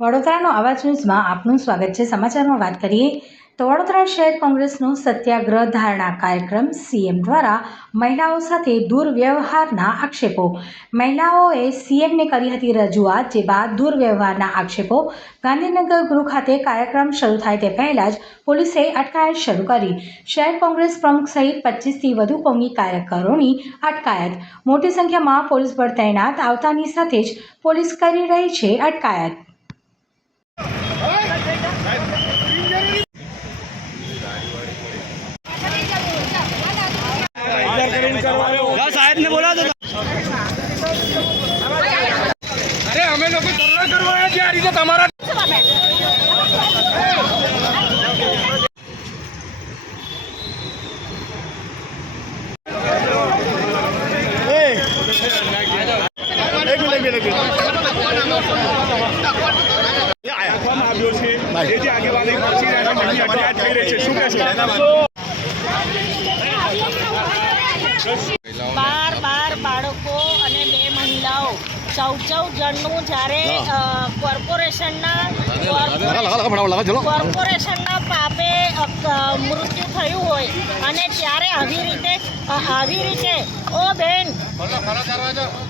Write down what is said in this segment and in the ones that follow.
વડોદરાનો અવાજ ન્યૂઝમાં આપનું સ્વાગત છે. સમાચારમાં વાત કરીએ તો વડોદરા શહેર કોંગ્રેસનો સત્યાગ્રહ ધારણા કાર્યક્રમ સીએમ દ્વારા મહિલાઓ સાથે દુર્વ્યવહારના આક્ષેપો. મહિલાઓએ સીએમને કરી હતી રજૂઆત જે બાદ દુર્વ્યવહારના આક્ષેપો ગાંધીનગર ગૃહ ખાતે કાર્યક્રમ શરૂ થાય તે પહેલાં જ પોલીસે અટકાયત શરૂ કરી. શહેર કોંગ્રેસ પ્રમુખ સહિત પચીસથી વધુ કોંગી કાર્યકરોની અટકાયત. મોટી સંખ્યામાં પોલીસ બળ તૈનાત આવતાની સાથે જ પોલીસ કરી રહી છે અટકાયત જાઓ સાહેબને બોલાવો તો અમે લોકો ધરણા કરવા આવ્યા આ રીતે તમારા જે આગેવાની પહોંચી રહ્યા છે. શું કહેશો બાર બાર બાળકો અને બે મહિલાઓ ચૌદ ચૌદ જણનું જ્યારે કોર્પોરેશનના કોર્પોરેશનના પાપે મૃત્યુ થયું હોય અને ત્યારે આવી રીતે આવી રીતે ઓ બેન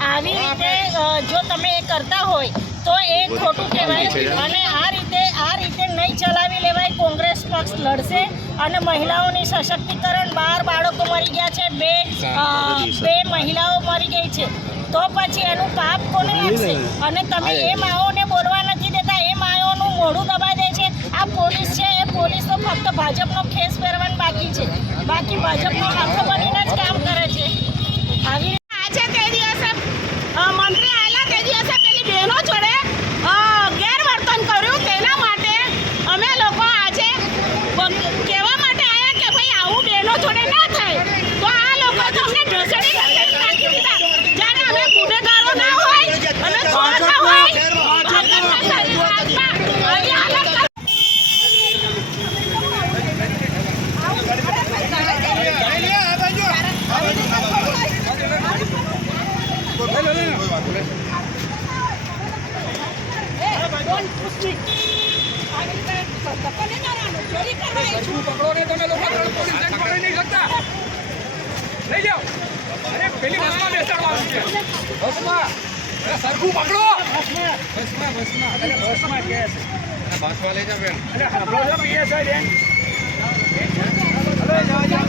આવી રીતે જો તમે એ કરતા હોય તો એ ખોટું કહેવાય. અને આ રીતે આ રીતે નહીં ચલાવી લેવાય કોંગ્રેસ પક્ષ લડશે અને મહિલાઓની સશક્તિકરણ બાર બાળકો મરી ગયા છે બે બે મહિલાઓ મરી ગઈ છે. તો પછી એનું પાપ અને તમે એ માઓને બોલવા નથી દેતા એ માઓનું મોઢું દબાઈ દે છે. આ પોલીસ છે એ પોલીસ તો ફક્ત ભાજપનો ખેસ પહેરવાનું બાકી છે. બાકી ભાજપનો હાથો બનીને જ કામ કરે છે. આવી આજે તે દિવસે મંત્રી આવેલા તે દિવસે પેલી બહેનો જોડે અ, ગેરવર્તન કર્યું તેના માટે. અમે લોકો આજે કહેવા માટે આવ્યા કે ભાઈ આવું બહેનો જોડે ના થાય તો આ લોકો તો અમને ઢસડી ઢસડી નાખી દીધા જ્યારે અમે ગુનેગારો ના હોય અમે ચોર ના હોય ભાજપના સરકારમાં આવી હાલત કર- સરખું પકડો ને તમે લોકો પોલીસ સ્ટેશન પકડી નહીં શકતા લઈ જાઓ અરે પેલી બસમાં. બેસાડવાનું છે બસમાં. અરે સરખું પકડો બસમાં. બસમાં અરે બસમાં કે છે બસમાં. લઈ જાઓ બેન અરે છો પીએસઆઈ બેન અરે જાઓ જાઓ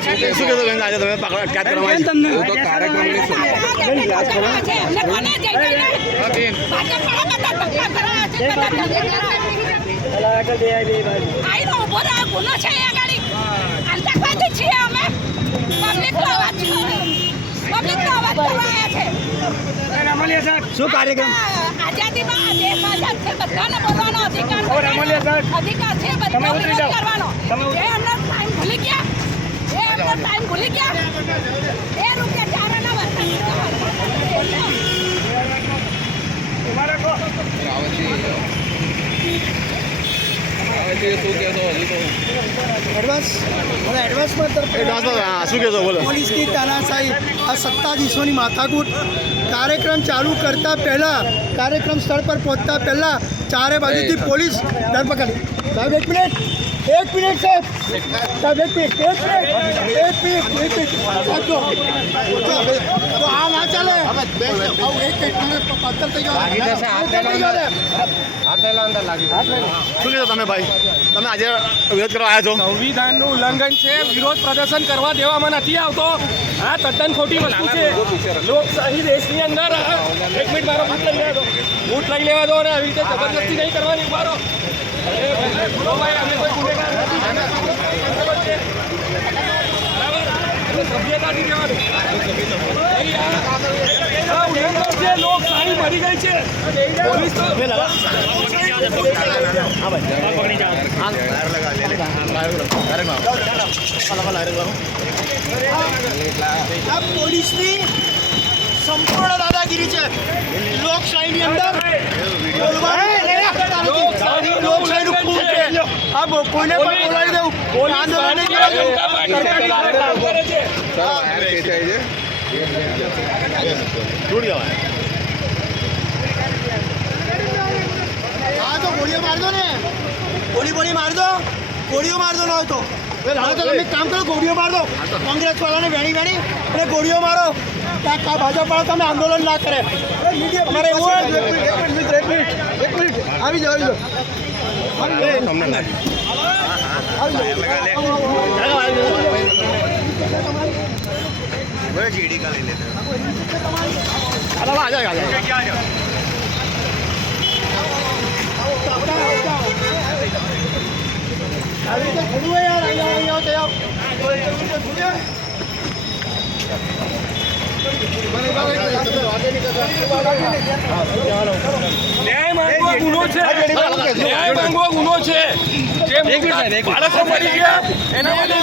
શું કહેશો બેન આજે તમે પકડ અટકાયત કરવામાં હું તો કાર્યક્રમની કરવા છે રમલિયા સાહેબ શું કાર્યક્રમ આઝાદીમાં દેશ આઝાદ છે બધાને બોલવાનો અધિકાર અધિકાર છે બધા. કરવાનો તમે ઉતરી- ટાઈમ ભૂલી ગયા એ એમનો ટાઈમ ભૂલી ગયા એ રૂપિયા ચારાના વર્તન તમારે કહો એડવાન્સ અને એડવાન્સમાં તરફ એડવાન્સમાં હા, શું કહેશો બોલો પોલીસની તાનાશાહી આ સત્તાધીશોની માથાકૂટ કાર્યક્રમ ચાલુ કરતા પહેલાં કાર્યક્રમ સ્થળ પર પહોંચતા પહેલાં ચારે બાજુથી પોલીસ ધરપકડ સાહેબ એક મિનિટ એક મિનિટ સાહેબ સાહેબ એક મિનિટ એક મિનિટ એક મિનિટ એક મિનિટ. તો આ ના ચાલે. એક મિનિટ પથ્થર થઈ. શું તમે ભાઈ? તમે આજે વિરોધ કરવા આવ્યા છો? સંવિધાનનું ઉલ્લંઘન છે વિરોધ પ્રદર્શન કરવા દેવામાં નથી આવતો. આ તદ્દન ખોટી વસ્તુ છે. લોકશાહી દેશની અંદર એક મિનિટ મારો બૂટ લઈ લેવા દો બૂટ લઈ લેવા દો અને આવી રીતે જબરદસ્તી નહીં કરવાની. મારો બોલો ભાઈ અમે કોઈ ગુનેગાર નથી બરાબર છે? બરાબર? એટલે સભ્યતાથી રહેવાનું. નહીં, આ- આ ઉલ્લંઘન છે લોકશાહી મરી ગઈ છે પોલીસ તો આ પોલીસની સંપૂર્ણ દાદાગીરી છે લોકશાહીની અંદર બોલવાની કોઈને પણ બોલાવી દઉં. આંદોલન હા તો ગોળીઓ માર દો ને. ગોળી ગોળી માર દો. ગોળીઓ માર દો ના તો. હા તમે કામ કરો ગોળીઓ માર દો. કોંગ્રેસ વાળાને વેણી વેણી અને ગોળીઓ મારો. ત્યાં ભાજપ વાળા તમે આંદોલન ના કરે. અમારે એવું એક મિનિટ એક મિનિટ એક મિનિટ એક મિનિટ આવી જાઓ આવી જાઓ આવી આવી રીતે થોડું હોય યાર અહીંયા અહીંયા તો યાર ન્યાય માંગવો ગુનો છે ન્યાય માંગવો ગુનો છે જે બાળકો મરી ગયા એના માટે